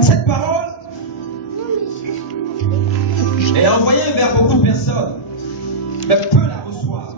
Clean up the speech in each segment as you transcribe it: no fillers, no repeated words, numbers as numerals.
Cette parole est envoyée vers beaucoup de personnes, mais peu la reçoivent.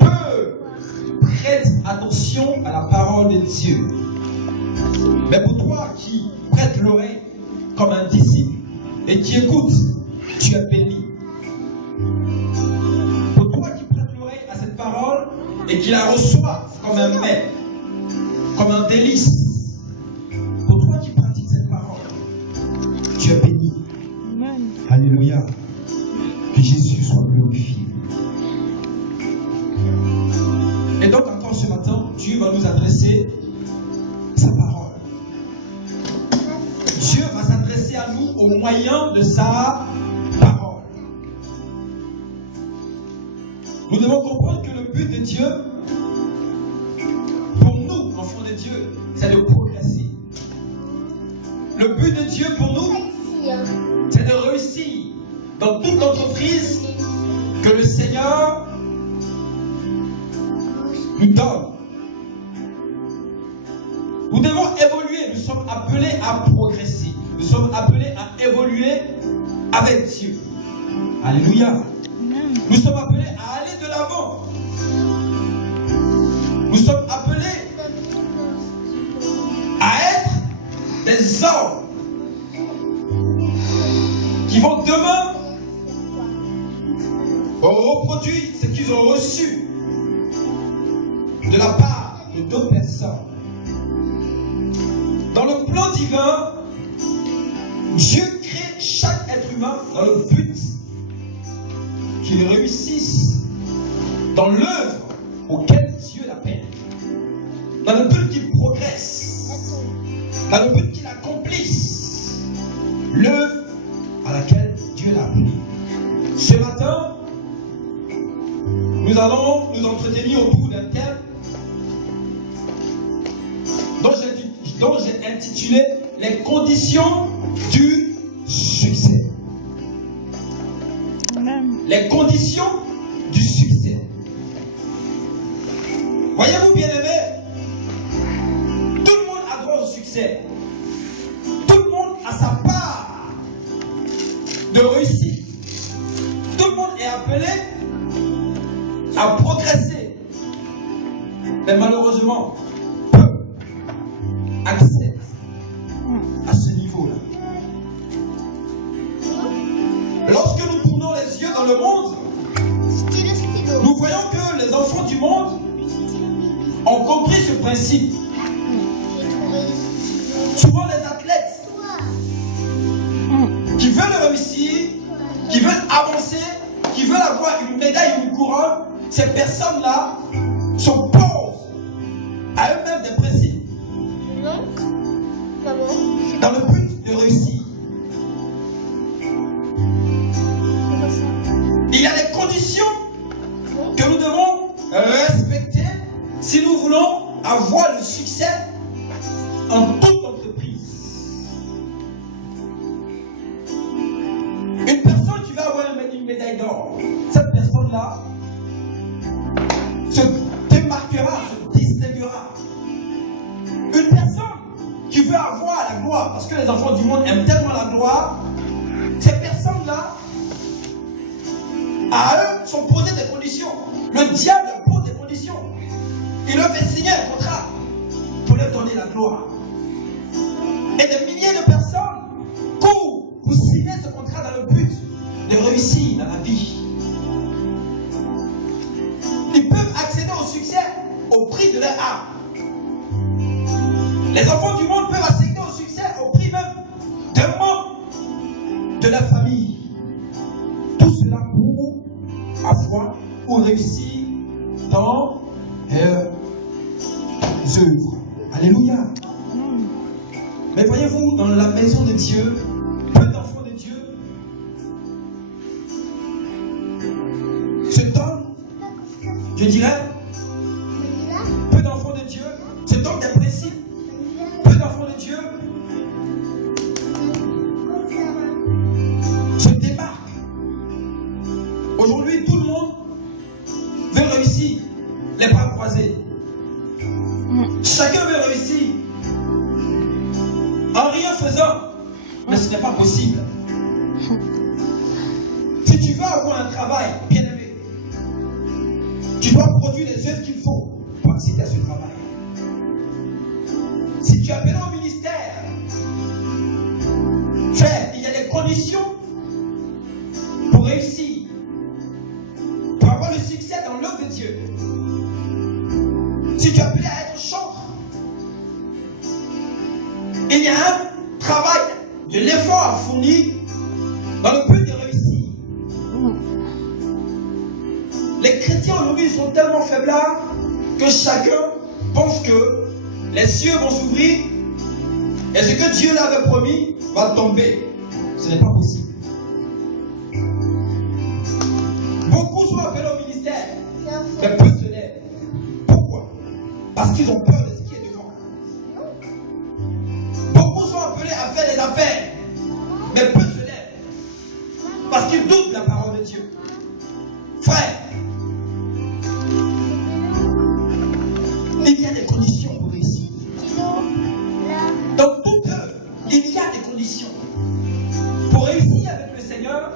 Peu prêtent attention à la parole de Dieu. Mais pour toi qui prêtes l'oreille comme un disciple et qui écoutes, tu es béni. Pour toi qui prêtes l'oreille à cette parole et qui la reçoit comme un mets, comme un délice, pour toi qui pratiques cette parole, tu es béni. Amen. Alléluia. Que Jésus soit glorifié. Et donc encore ce matin, Dieu va nous adresser sa parole. Dieu va s'adresser à nous au moyen de sa parole. Nous devons comprendre que le but de Dieu, pour nous, enfants de Dieu, c'est de progresser. Le but de Dieu pour nous, c'est de réussir dans toute l'entreprise que le Seigneur nous donne. Nous devons évoluer, nous sommes appelés à progresser. Nous sommes appelés à évoluer avec Dieu. Alléluia. Nous sommes appelés à aller de l'avant. Nous sommes appelés à être des hommes qui vont demain reproduire ce qu'ils ont reçu de la part de d'autres personnes. Dans le plan divin, Dieu crée chaque être humain dans le but qu'il réussisse dans l'œuvre auquel Dieu l'appelle. Dans le but qu'il progresse. Dans le but qu'il accomplisse l'œuvre à laquelle Dieu l'a appelé. Ce matin, nous allons nous entretenir autour d'un thème dont j'ai intitulé les conditions du succès. Amen. Les conditions du succès. Voyez-vous, bien-aimés, tout le monde a droit au succès. Tout le monde a sa part de réussite. Tout le monde est appelé à progresser. Mais malheureusement, accède à ce niveau-là. Lorsque nous tournons les yeux dans le monde, nous voyons que les enfants du monde ont compris ce principe. Souvent les athlètes qui veulent réussir, qui veulent avancer, qui veulent avoir une médaille ou une couronne, ces personnes-là s'opposent à eux-mêmes des principes. Dans le but de réussir. Il y a des conditions que nous devons respecter si nous voulons avoir le succès en toute entreprise. Une personne qui va avoir une médaille d'or, cette personne-là se démarquera, se distinguera. Une personne qui veut avoir la gloire, parce que les enfants du monde aiment tellement la gloire, ces personnes-là, à eux, sont posées des conditions. Le diable pose des conditions. Il leur fait signer un contrat pour leur donner la gloire. Et des milliers de personnes courent pour signer ce contrat dans le but de réussir dans la vie. Ils peuvent accéder au succès au prix de leur âme. Les enfants du monde peuvent accéder au succès au prix même d'un membre de la famille. Tout cela pour avoir ou réussir dans leurs œuvres. Alléluia. Mais voyez-vous, dans la maison de Dieu, peu d'enfants de Dieu se donnent, je dirais, peu d'enfants de Dieu se donnent des principes. Peu d'enfants de Dieu se démarquent. Aujourd'hui, tout le monde veut réussir, les bras croisés. Chacun veut réussir. En rien faisant ce n'est pas possible. Si tu veux avoir un travail bien aimé, tu dois produire les œuvres qu'il faut pour accéder à ce travail. Si tu es appelé au ministère, frère, il y a des conditions pour réussir, pour avoir le succès dans l'œuvre de Dieu. Si tu es appelé à être chanteur, il y a un travail, de l'effort à fournir dans le but de réussir. Les chrétiens aujourd'hui sont tellement faiblards que chacun pense que les cieux vont s'ouvrir et ce que Dieu l'avait promis va tomber. Ce n'est pas possible. Beaucoup sont appelés au ministère, mais peu se lèvent. Pourquoi? Parce qu'ils ont peur de ce qui est devant. Beaucoup sont appelés à faire des affaires, mais peu se lèvent. Parce qu'ils doutent de la parole de Dieu. Frère, il y a des conditions pour réussir. Dans toute œuvre, il y a des conditions. Pour réussir avec le Seigneur,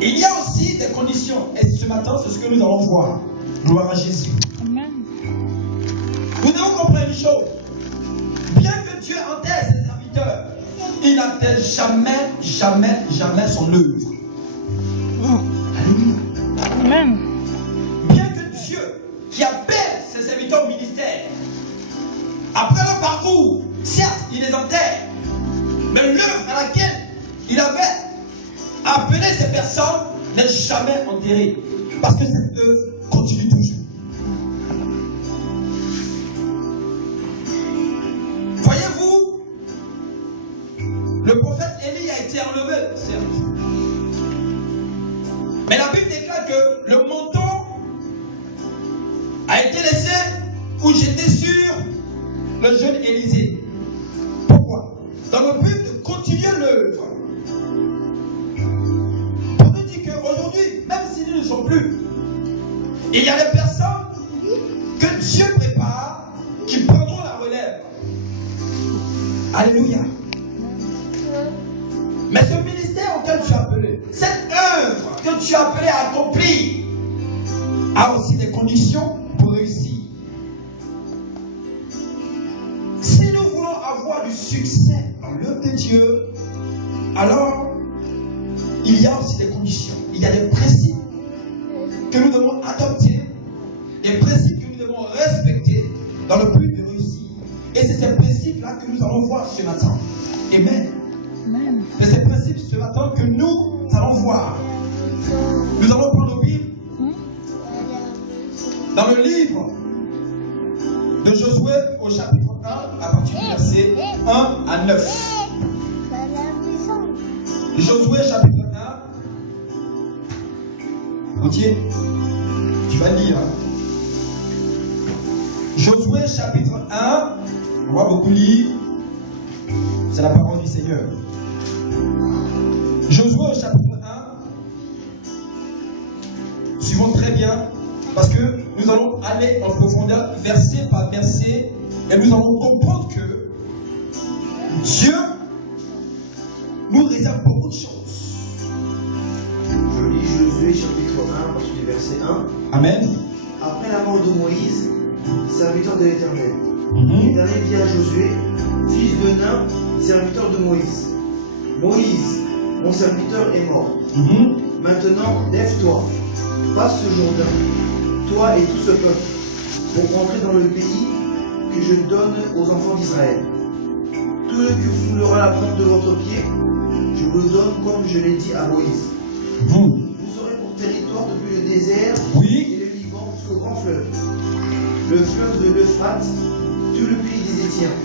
il y a aussi des conditions. Et ce matin, c'est ce que nous allons voir. Gloire à Jésus. Amen. Nous devons comprendre une chose. Bien que Dieu enterre ses serviteurs, il n'enterre jamais, jamais, jamais son œuvre. Alléluia. Amen. Bien que Dieu, qui appelle ses serviteurs au ministère, après le parcours, certes, il les enterre, mais l'œuvre à laquelle il avait appelé ces personnes n'est jamais enterrée. Parce que cette œuvre continue toujours. Voyez-vous, le prophète Élie a été enlevé, certes. Mais la Bible déclare que le manteau a été laissé ou jeté sur le jeune Élisée. Pourquoi? Dans le but de continuer l'œuvre. Pour nous dire qu'aujourd'hui, même s'ils ne sont plus, il y a des personnes que Dieu prépare qui prendront la relève. Alléluia. Mais ce ministère auquel tu es appelé, cette œuvre que tu es appelé à accomplir, a aussi des conditions pour réussir. Si nous voulons avoir du succès dans l'œuvre de Dieu, alors il y a aussi des conditions. Il y a des principes que nous devons adopter, des principes que nous devons respecter dans le but de réussir. Et c'est ces principes-là que nous allons voir ce matin. Amen. Amen. C'est ces principes ce matin que nous allons voir. Nous allons prendre le Bible dans le livre de Josué au chapitre 1 à partir du verset 1 à 9. Josué chapitre 1. Gauthier, tu vas lire. Josué chapitre 1. On va beaucoup lire. C'est la parole du Seigneur. Josué au chapitre 1. Suivons très bien. Parce que nous allons aller en profondeur, verset par verset, et nous allons comprendre que Dieu nous réserve beaucoup de choses. Je lis Josué chapitre 1, à partir du verset 1. Amen. Après la mort de Moïse, serviteur de l'Éternel, Mhm. l'Éternel dit à Josué, fils de Nun, serviteur de Moïse. Moïse, mon serviteur est mort. Mhm. Maintenant, lève-toi, passe ce Jourdain, toi et tout ce peuple, pour entrer dans le pays que je donne aux enfants d'Israël. Tout ce que foulera la plante de votre pied, je vous le donne comme je l'ai dit à Moïse. Mhm. Vous aurez pour territoire depuis le désert Oui. et le Liban jusqu'au grand fleuve, le fleuve de l'Euphrate, tout le pays des Étiens,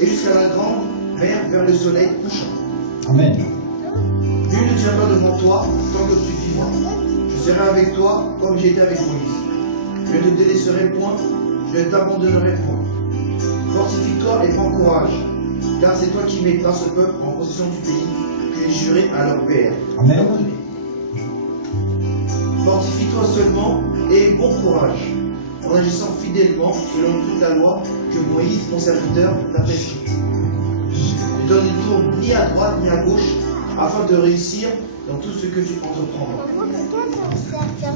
et jusqu'à la grande mer vers le soleil couchant. Amen. Nul ne tiendra devant toi tant que tu vivras. Je serai avec toi comme j'ai été avec Moïse. Je ne te délaisserai point, je ne t'abandonnerai point. Fortifie-toi et prends courage, car c'est toi qui mettras ce peuple en possession du pays que j'ai juré à leur père. Amen. leur donner. Fortifie-toi seulement et aie bon courage, en agissant fidèlement selon toute la loi que Moïse, mon serviteur, t'a prescrite. Ne te détournes ni à droite ni à gauche, afin de réussir dans tout ce que tu entreprendras.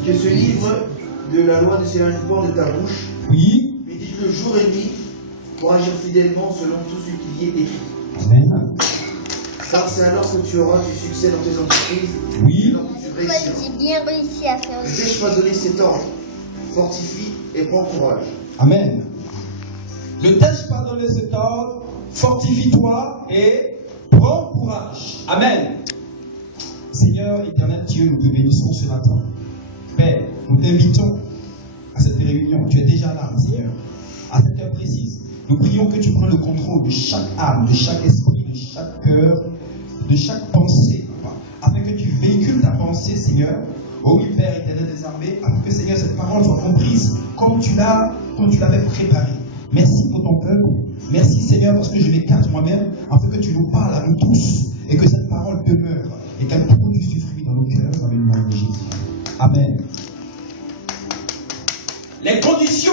Que ce livre de la loi ne s'éloigne pas de ta bouche, Oui. médite-le jour et nuit pour agir fidèlement selon tout ce qui y est écrit. Amen. Car c'est alors que tu auras du succès dans tes entreprises, Oui. et donc tu réussiras. J'ai bien réussi à faire Ne t'ai-je pas donné cet ordre? Fortifie et prends courage. Amen. Ne t'ai-je pas donné cet ordre? Fortifie-toi et prends courage. Amen. Seigneur éternel Dieu, nous te bénissons ce matin. Père, nous t'invitons à cette réunion. Tu es déjà là, Seigneur. À cette heure précise, nous prions que tu prennes le contrôle de chaque âme, de chaque esprit, de chaque cœur, de chaque pensée, Papa, afin que tu véhicules ta pensée, Seigneur. Oh oui, Père éternel des armées, afin que, Seigneur, cette parole soit comprise comme tu l'avais préparée. Merci pour ton peuple. Merci, Seigneur, parce que je m'écarte moi-même, afin que tu nous parles à nous tous, et que cette parole demeure, et qu'elle produise du fruit dans nos cœurs, dans le nom de Jésus. Amen. Les conditions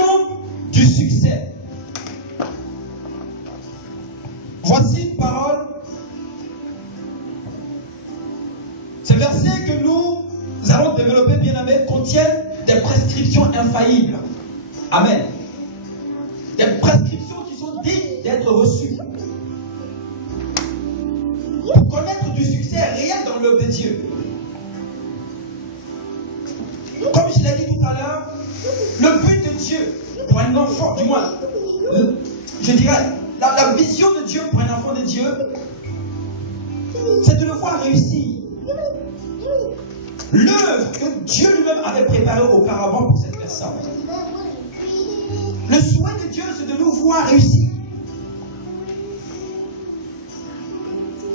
du succès. Voici une parole. Ces versets que nous allons développer, bien aimés, contiennent des prescriptions infaillibles. Amen. Des prescriptions qui sont dignes d'être reçues. Pour connaître du succès réel dans l'œuvre de Dieu. Comme je l'ai dit tout à l'heure, le but de Dieu pour un enfant, du moins, je dirais, la vision de Dieu pour un enfant de Dieu, c'est de le voir réussir. L'œuvre que Dieu lui-même avait préparée auparavant pour cette personne. Le souhait de Dieu, c'est de nous voir réussir.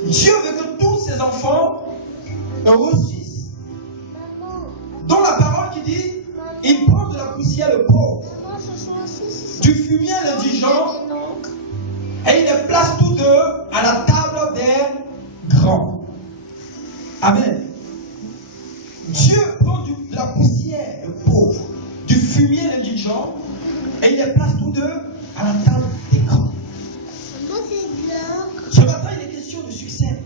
Dieu veut que tous ses enfants réussissent. Dans la parole qui dit, il prend de la poussière le pauvre, du fumier l'indigent, et il les place tous deux à la table des grands. Amen. Dieu prend de la poussière le pauvre, du fumier l'indigent, et il les place tous deux à la table des grands. Ce matin, il est question de succès.